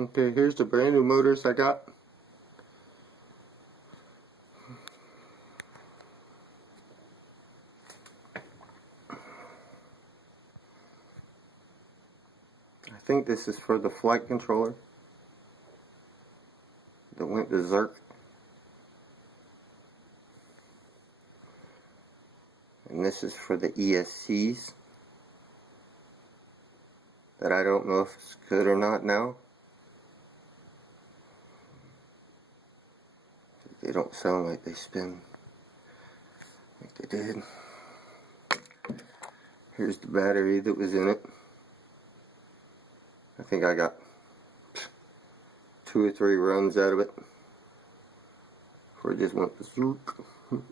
Okay, here's the brand new motors I got. I think this is for the flight controller that went berserk. And this is for the ESCs that I don't know if it's good or not now. They don't sound like they spin like they did. Here's the battery that was in it. I think I got 2 or 3 runs out of it before it just went berserk. Of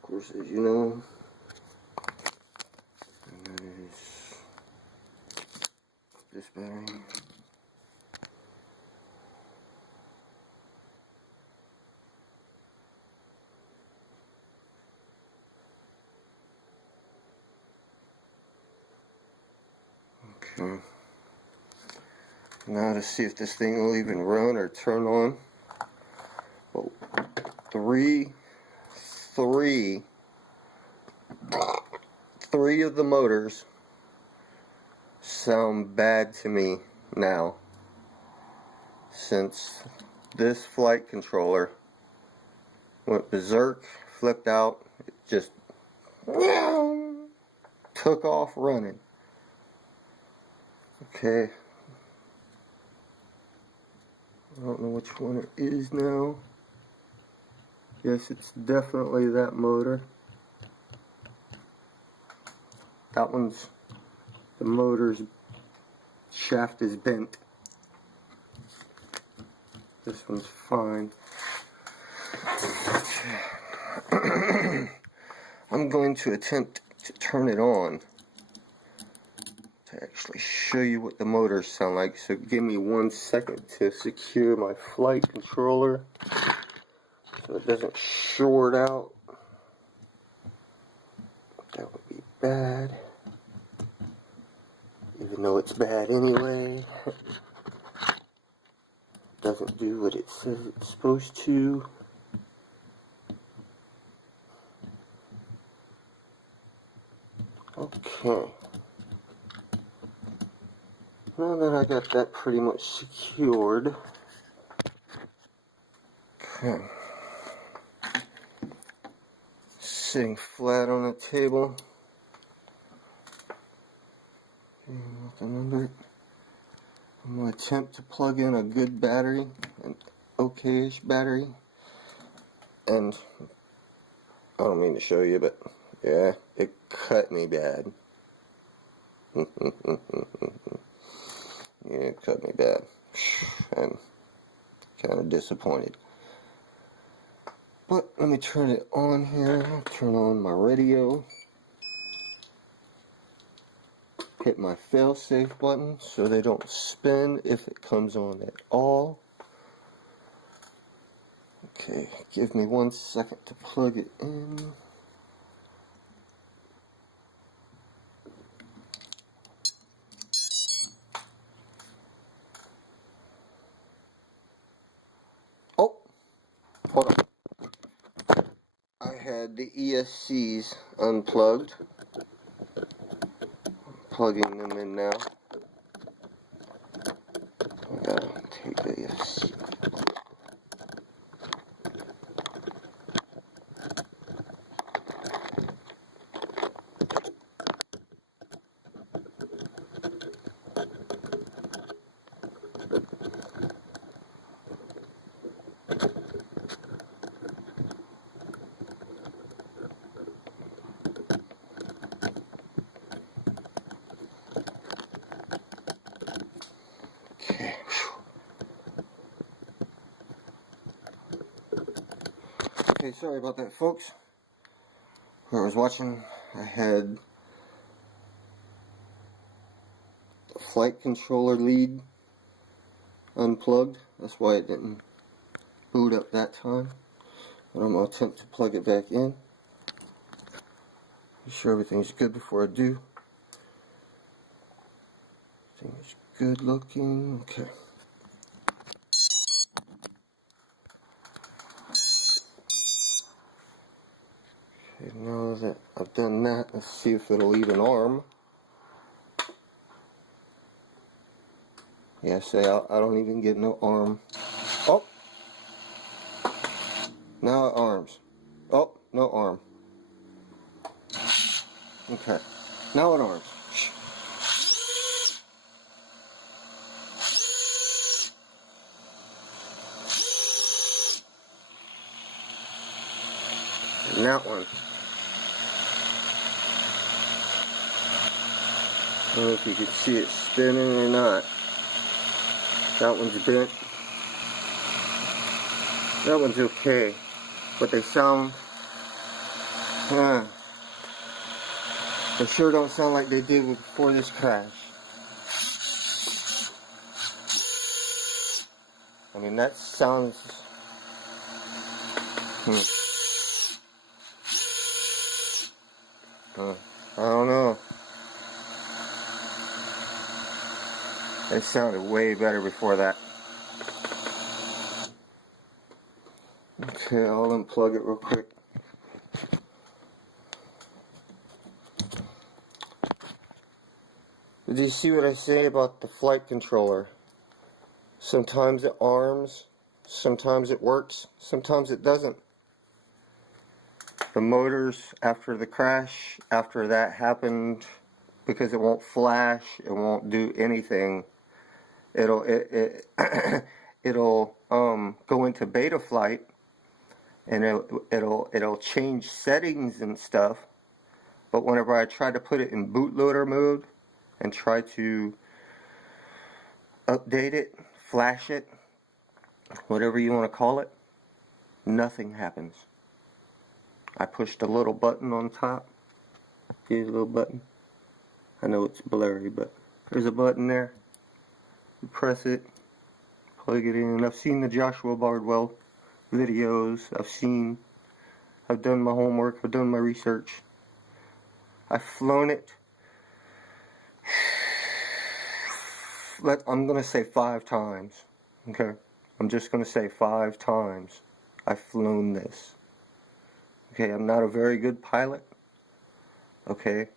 course, as you know, and that is this battery. Okay. Now to see if this thing will even run or turn on. Well, three of the motors sound bad to me now, since this flight controller went berserk, flipped out, it just took off running. Okay, I don't know which one it is now. Yes, it's definitely that motor. That one's, the motor's shaft is bent. This one's fine. I'm going to attempt to turn it on to actually show you what the motors sound like. So give me 1 second to secure my flight controller so it doesn't short out. That would be bad, even though it's bad anyway. Doesn't do what it says it's supposed to. Okay. Now that I got that pretty much secured, okay, sitting flat on the table. I'm going to attempt to plug in a good battery, an okay-ish battery, and I don't mean to show you, but yeah, it cut me bad. Yeah, it cut me bad. I'm kind of disappointed. But let me turn it on here. I'll turn on my radio. Hit my fail-safe button so they don't spin if it comes on at all. Okay, give me 1 second to plug it in. Oh, hold on. I had the ESCs unplugged. Plugging them in now. I gotta take the ESC. Okay, sorry about that, folks. Whoever was watching, I had the flight controller lead unplugged. That's why it didn't boot up that time. But I'm going to attempt to plug it back in. Be sure everything's good before I do. Everything's good looking. Okay. that I've done that, let's see if it'll even arm. Yeah, say I don't even get no arm. Oh! Now it arms. Oh, no arm. Okay. Now it arms. And that one. I don't know if you can see it spinning or not. That one's bent. That one's okay. But they sound... they sure don't sound like they did before this crash. I mean, that sounds... I don't know. It sounded way better before that. Okay, I'll unplug it real quick. Did you see what I say about the flight controller? Sometimes it arms, sometimes it works, sometimes it doesn't. The motors, after the crash, after that happened, because it won't flash, it won't do anything. It'll go into beta flight, and it'll change settings and stuff. But whenever I try to put it in bootloader mode and try to update it, flash it, whatever you want to call it, nothing happens. I pushed a little button on top. See a little button? I know it's blurry, but there's a button there. You press it, plug it in. I've seen the Joshua Bardwell videos. I've done my homework. I've done my research. I've flown it. I'm going to say 5 times. Okay? I'm just going to say 5 times I've flown this. Okay, I'm not a very good pilot. Okay,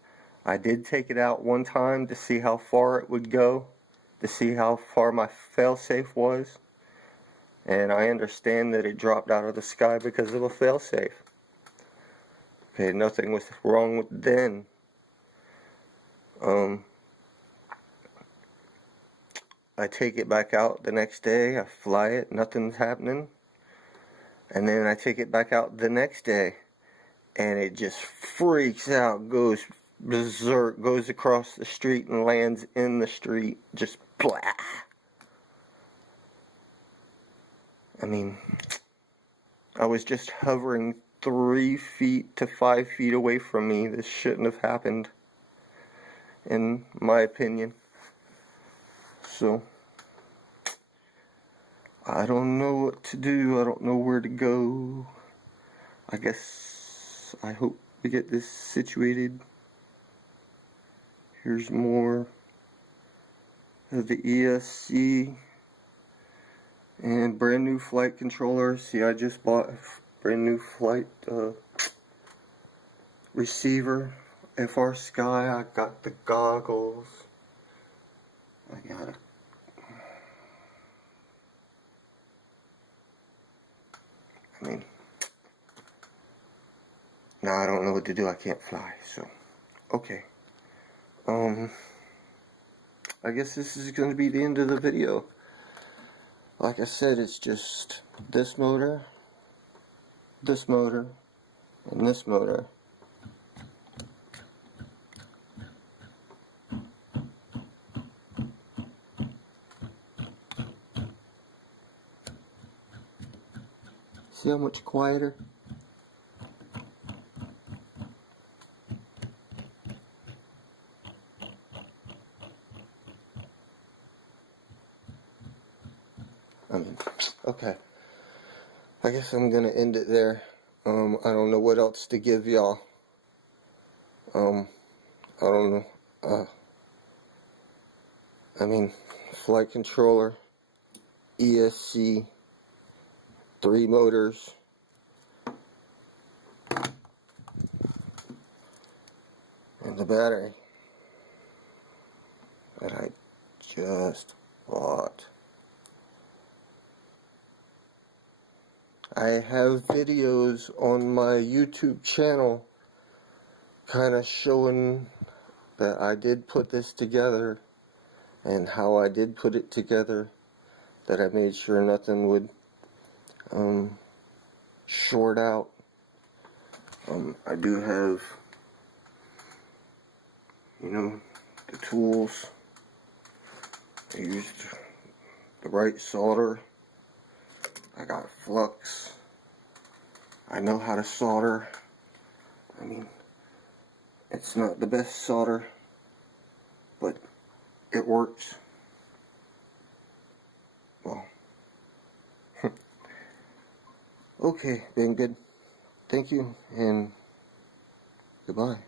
I did take it out one time to see how far it would go, to see how far my failsafe was. And I understand that it dropped out of the sky because of a failsafe. Okay, nothing was wrong with then. I take it back out the next day, I fly it, nothing's happening. And then I take it back out the next day, and it just freaks out, goes berserk, goes across the street and lands in the street, just blah. I mean, I was just hovering 3 feet to 5 feet away from me. This shouldn't have happened, in my opinion. So, I don't know what to do. I don't know where to go. I hope we get this situated. Here's more of the ESC and brand new flight controller. See, I just bought a brand new flight receiver, FrSky. I got the goggles. Now I don't know what to do. I can't fly, so okay. I guess this is going to be the end of the video. Like I said, it's just this motor, and this motor. See how much quieter? Okay. I guess I'm gonna end it there. I don't know what else to give y'all. I don't know. Flight controller, ESC, 3 motors, battery that I just bought. I have videos on my YouTube channel kind of showing that I did put this together and how I did put it together, that I made sure nothing would short out. I do have, you know, the tools. I used the right solder. I got flux. I know how to solder. I mean, it's not the best solder, but it works. Well, okay, been good. Thank you, and goodbye.